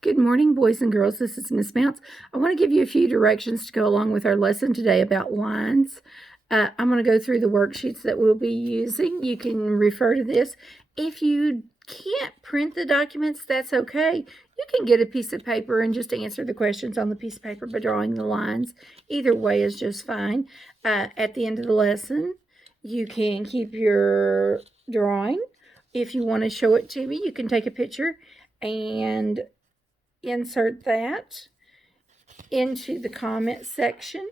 Good morning, boys and girls. This is Miss Mounts. I want to give you a few directions to go along with our lesson today about lines. I'm going to go through the worksheets that we'll be using. You can refer to this. If you can't print the documents, that's okay. You can get a piece of paper and just answer the questions on the piece of paper by drawing the lines. Either way is just fine. At the end of the lesson, you can keep your drawing. If you want to show it to me, you can take a picture and insert that into the comment section.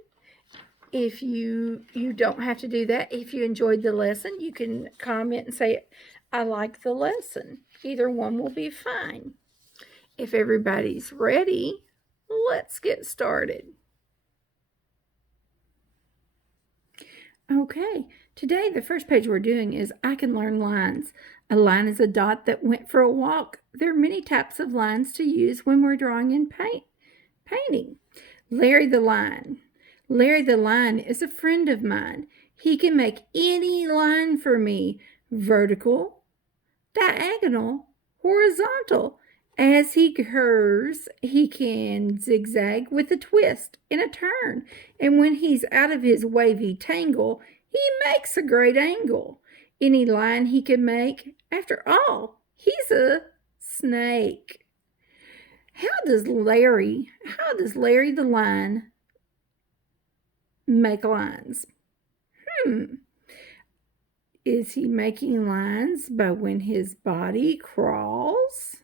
If you don't have to do that. If you enjoyed the lesson, you can comment and say, I like the lesson. Either one will be fine. If everybody's ready, let's get started. Okay, today the first page we're doing is I can learn lines. A line is a dot that went for a walk. There are many types of lines to use when we're drawing in painting. Larry the Line. Larry the Line is a friend of mine. He can make any line for me, vertical, diagonal, horizontal. As he curves, he can zigzag with a twist and a turn. And when he's out of his wavy tangle, he makes a great angle. Any line he can make. After all, he's a snake. How does Larry the Line make lines? Is he making lines by when his body crawls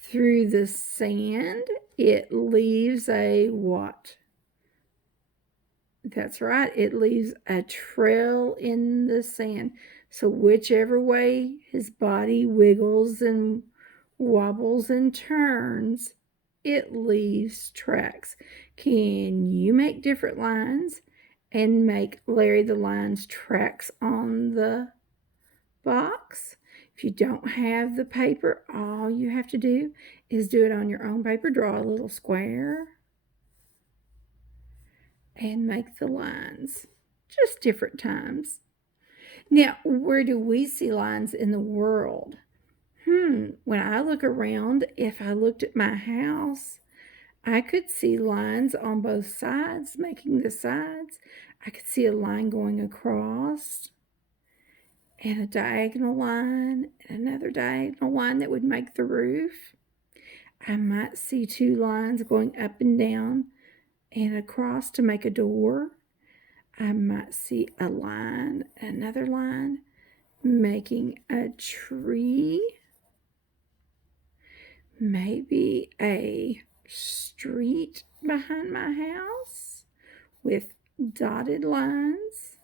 through the sand? It leaves a what? That's right, it leaves a trail in the sand. So whichever way his body wiggles and wobbles and turns, it leaves tracks. Can you make different lines and make Larry the Line's tracks on the box? If you don't have the paper, all you have to do is do it on your own paper. Draw a little square and make the lines, just different times. Now, where do we see lines in the world? When I look around, if I looked at my house, I could see lines on both sides, making the sides. I could see a line going across and a diagonal line and another diagonal line that would make the roof. I might see two lines going up and down and across to make a door. I might see a line, another line, making a tree. Maybe a street behind my house with dotted lines.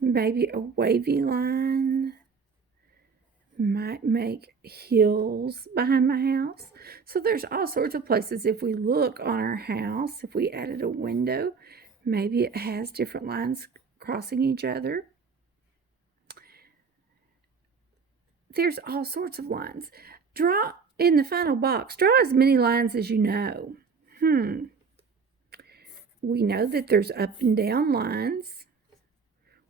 Maybe a wavy line might make hills behind my house. So there's all sorts of places. If we look on our house, if we added a window, maybe it has different lines crossing each other. There's all sorts of lines. Draw in the final box. Draw as many lines as you know. We know that there's up and down lines.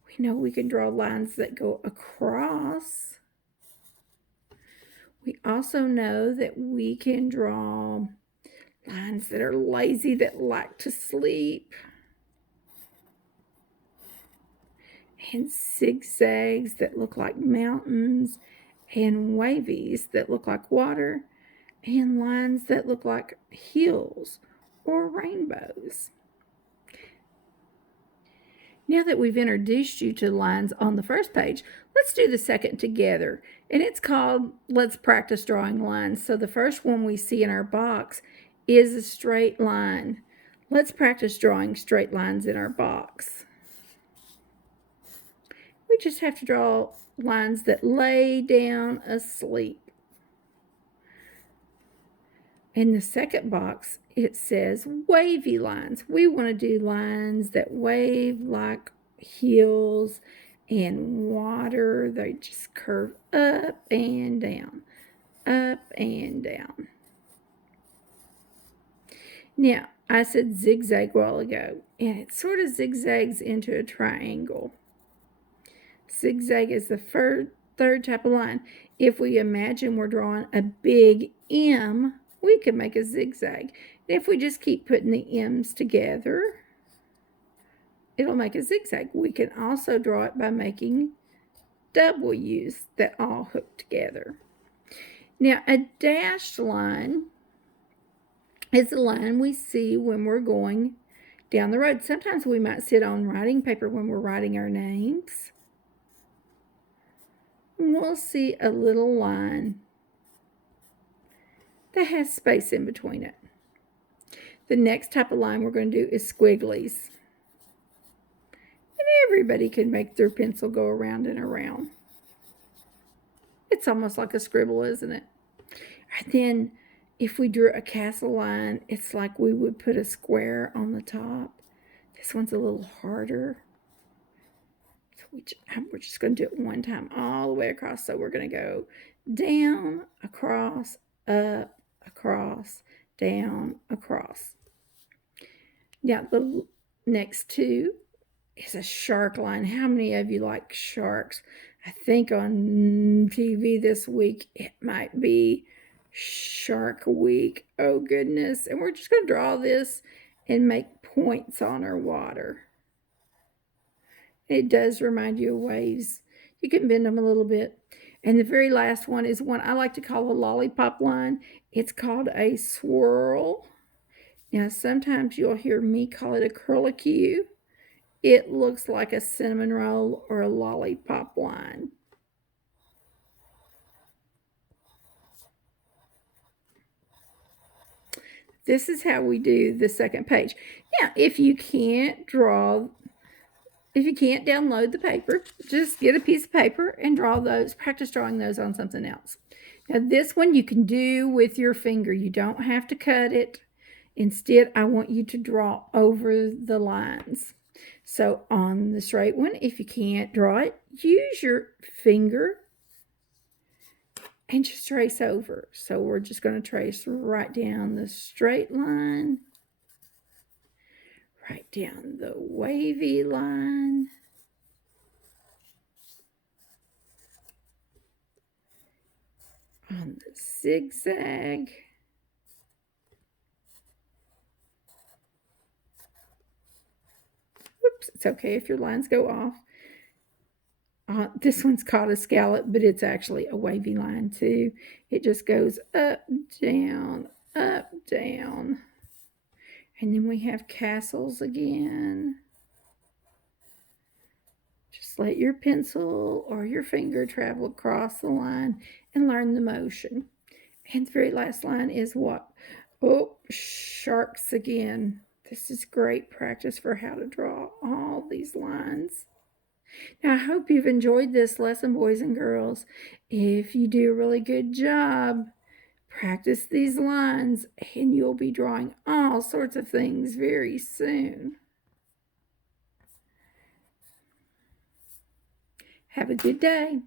We know we can draw lines that go across. We also know that we can draw lines that are lazy, that like to sleep. And zigzags that look like mountains, and wavies that look like water, and lines that look like hills or rainbows. Now that we've introduced you to lines on the first page, let's do the second together. And it's called Let's Practice Drawing Lines. So the first one we see in our box is a straight line. Let's practice drawing straight lines in our box. We just have to draw lines that lay down asleep. In the second box, it says wavy lines. We want to do lines that wave like hills and water. They just curve up and down, up and down. Now, I said zigzag a while ago, and it sort of zigzags into a triangle. Zigzag is the third type of line. If we imagine we're drawing a big M, we can make a zigzag. And if we just keep putting the M's together, it'll make a zigzag. We can also draw it by making W's that all hook together. Now, a dashed line is a line we see when we're going down the road. Sometimes we might sit on writing paper when we're writing our names. We'll see a little line that has space in between it. The next type of line we're going to do is squigglies. And everybody can make their pencil go around and around. It's almost like a scribble, isn't it? And then if we drew a castle line, it's like we would put a square on the top. This one's a little harder. So we're just going to do it one time all the way across. So we're going to go down, across, up, across, down, across. Now the next two is a shark line. How many of you like sharks? I think on TV this week it might be Shark Week. Oh goodness. And we're just going to draw this and make points on our water. It does remind you of waves. You can bend them a little bit. And the very last one is one I like to call a lollipop line. It's called a swirl. Now, sometimes you'll hear me call it a curlicue. It looks like a cinnamon roll or a lollipop line. This is how we do the second page. Now, if you can't download the paper, just get a piece of paper and draw those, practice drawing those on something else. Now, this one you can do with your finger. You don't have to cut it. Instead, I want you to draw over the lines. So on the straight one, if you can't draw it, use your finger and just trace over. So we're just going to trace right down the straight line, right down the wavy line, on the zigzag, whoops, it's okay if your lines go off. This one's called a scallop, but it's actually a wavy line too. It just goes up, down, up, down. And then we have castles again. Just let your pencil or your finger travel across the line and learn the motion. And the very last line is what? Oh, sharks again. This is great practice for how to draw all these lines. Now, I hope you've enjoyed this lesson, boys and girls. If you do a really good job, practice these lines and you'll be drawing all sorts of things very soon. Have a good day.